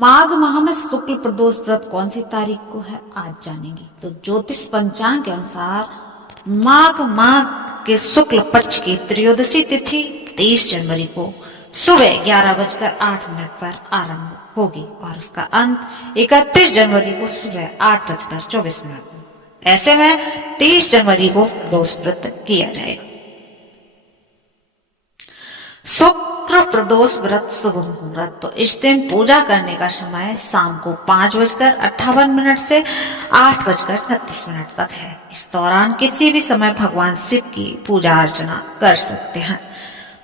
माघ माह में शुक्ल प्रदोष व्रत कौन सी तारीख को है आज जानेंगे। तो ज्योतिष पंचांग के अनुसार माघ माह के शुक्ल पक्ष की त्रयोदशी तिथि 23 जनवरी को सुबह 11:08 पर आरंभ होगी और उसका अंत 31 जनवरी को सुबह 8:24 को। ऐसे में 30 जनवरी को प्रदोष व्रत किया जाएगा। शुक्र प्रदोष व्रत शुभ मुहूर्त। तो इस दिन पूजा करने का समय शाम को 5:58 से 8:36 तक है। इस दौरान किसी भी समय भगवान शिव की पूजा अर्चना कर सकते हैं।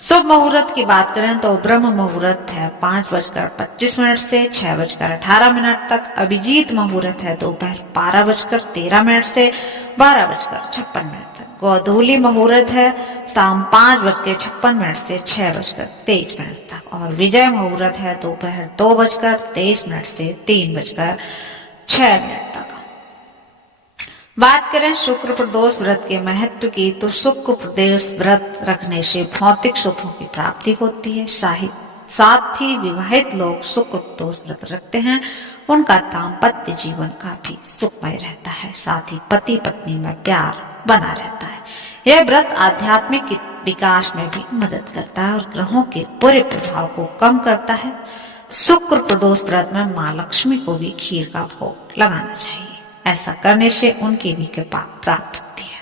शुभ मुहूर्त की बात करें तो ब्रह्म मुहूर्त है 5:25 से 6:18 तक। अभिजीत मुहूर्त है दोपहर 12:13 से 12:56 तक। गोधूली मुहूर्त है शाम 5:56 से 6:23 तक और विजय मुहूर्त है दोपहर 2:23 से 3:06 तक। बात करें शुक्र प्रदोष व्रत के महत्व की तो शुक्र प्रदोष व्रत रखने से भौतिक सुखों की प्राप्ति होती है। साथ ही विवाहित लोग शुक्र प्रदोष व्रत रखते हैं उनका दाम्पत्य जीवन काफी सुखमय रहता है। साथ ही पति पत्नी में प्यार बना रहता है। यह व्रत आध्यात्मिक विकास में भी मदद करता है और ग्रहों के बुरे प्रभाव को कम करता है। शुक्र प्रदोष व्रत में माँ लक्ष्मी को भी खीर का भोग लगाना चाहिए। ऐसा करने से उनकी भी कृपा प्राप्त होती है।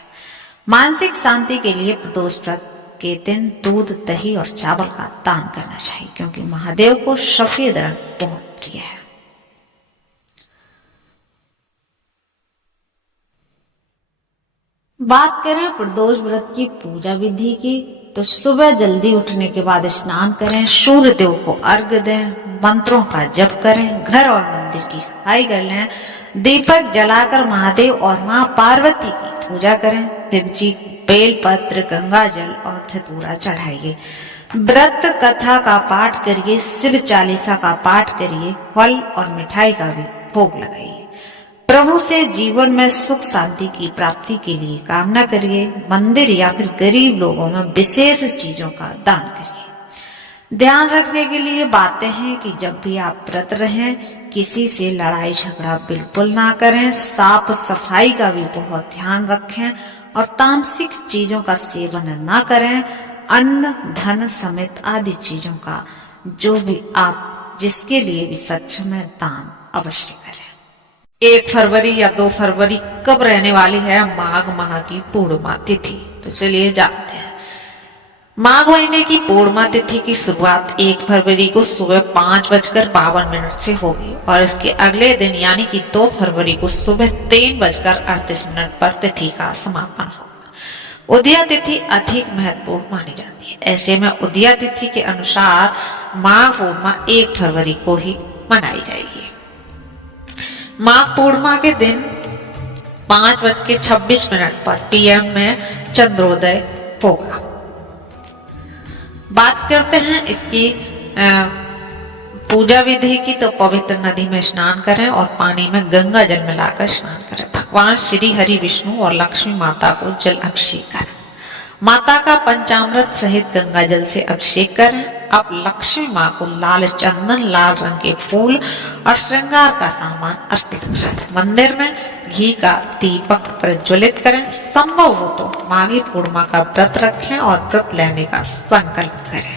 मानसिक शांति के लिए प्रदोष व्रत के दिन दूध, दही और चावल का दान करना चाहिए क्योंकि महादेव को सफेद रंग बहुत प्रिय है। बात करें प्रदोष व्रत की पूजा विधि की तो सुबह जल्दी उठने के बाद स्नान करें, सूर्य देव को अर्घ्य दें, मंत्रों का जप करें, घर और मंदिर की सफाई कर लें, दीपक जलाकर महादेव और मां पार्वती की पूजा करें, शिव जी बेलपत्र, गंगा जल और धतूरा चढ़ाइए, व्रत कथा का पाठ करिए, शिव चालीसा का पाठ करिए, फल और मिठाई का भी भोग लगाइए। प्रभु से जीवन में सुख शांति की प्राप्ति के लिए कामना करिए। मंदिर या फिर गरीब लोगों में विशेष चीजों का दान करिए। ध्यान रखने के लिए बातें हैं कि जब भी आप व्रत रहें किसी से लड़ाई झगड़ा बिल्कुल ना करें, साफ सफाई का भी बहुत ध्यान रखें और तामसिक चीजों का सेवन ना करें। अन्न, धन समेत आदि चीजों का जो भी आप जिसके लिए भी सक्षम है दान अवश्य करें। 1 फरवरी या 2 फरवरी कब रहने वाली है माघ माह की पूर्णिमा तिथि। तो चलिए जानते हैं। माघ महीने की पूर्णिमा तिथि की शुरुआत 1 फरवरी को सुबह 5:52 से होगी और इसके अगले दिन यानी कि 2 फरवरी को सुबह 3:38 पर तिथि का समापन होगा। उदया तिथि अधिक महत्वपूर्ण मानी जाती है। ऐसे में उदया तिथि के अनुसार माघ पूर्णिमा 1 फरवरी को ही मनाई जाएगी। माघ पूर्णिमा के दिन 5:26 पर PM में चंद्रोदय होगा। बात करते हैं इसकी पूजा विधि की तो पवित्र नदी में स्नान करें और पानी में गंगा जल मिलाकर स्नान करें। भगवान श्री हरि विष्णु और लक्ष्मी माता को जल अभिषेक करें। माता का पंचामृत सहित गंगा जल से अभिषेक करें। अब लक्ष्मी माँ को लाल चंदन, लाल रंग के फूल और श्रृंगार का सामान अर्पित करें। मंदिर में घी का दीपक प्रज्वलित करें। संभव हो तो माघी पूर्णिमा का व्रत रखें और व्रत लेने का संकल्प करें।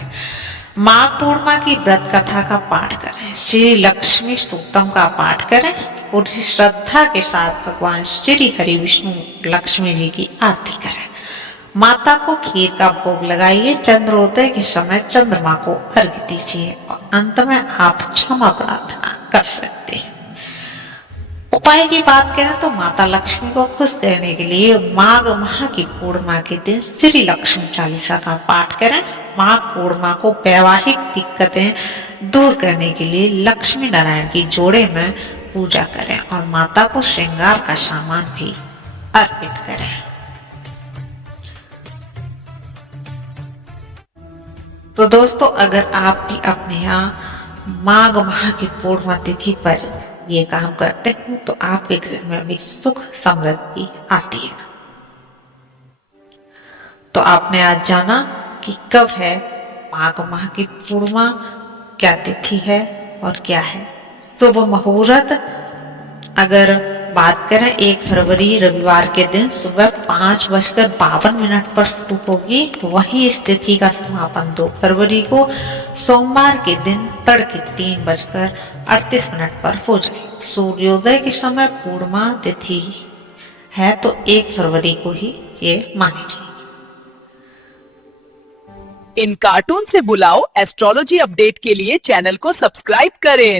माघ पूर्णिमा की व्रत कथा का पाठ करें। श्री लक्ष्मी स्तोत्रम का पाठ करें। पूरी श्रद्धा के साथ भगवान श्री हरि विष्णु लक्ष्मी जी की आरती करें। माता को खीर का भोग लगाइए। चंद्रोदय के समय चंद्रमा को अर्घ्य दीजिए और अंत में आप क्षमा प्रार्थना कर सकते हैं। उपाय की बात करें तो माता लक्ष्मी को खुश करने के लिए माघ माह की पूर्णिमा के दिन श्री लक्ष्मी चालीसा का पाठ करें। माघ पूर्णिमा को वैवाहिक दिक्कतें दूर करने के लिए लक्ष्मी नारायण की जोड़े में पूजा करें और माता को श्रृंगार का सामान भी अर्पित करें। तो दोस्तों, अगर आप भी अपने यहाँ माघ माह की पूर्णिमा तिथि पर ये काम करते हैं तो आपके घर में भी सुख समृद्धि आती है। तो आपने आज जाना कि कब है माघ माह की पूर्णिमा, क्या तिथि है और क्या है शुभ मुहूर्त अगर बात करें 1 फरवरी रविवार के दिन सुबह 5:52 पर शुरू होगी। वही इस तिथि का समापन 2 फरवरी को सोमवार के दिन तड़के 3:38 पर हो जाएगा। सूर्योदय के समय पूर्णिमा तिथि है तो 1 फरवरी को ही ये मानी जाएगी। इन कार्टून से बुलाओ एस्ट्रोलॉजी अपडेट के लिए चैनल को सब्सक्राइब करें।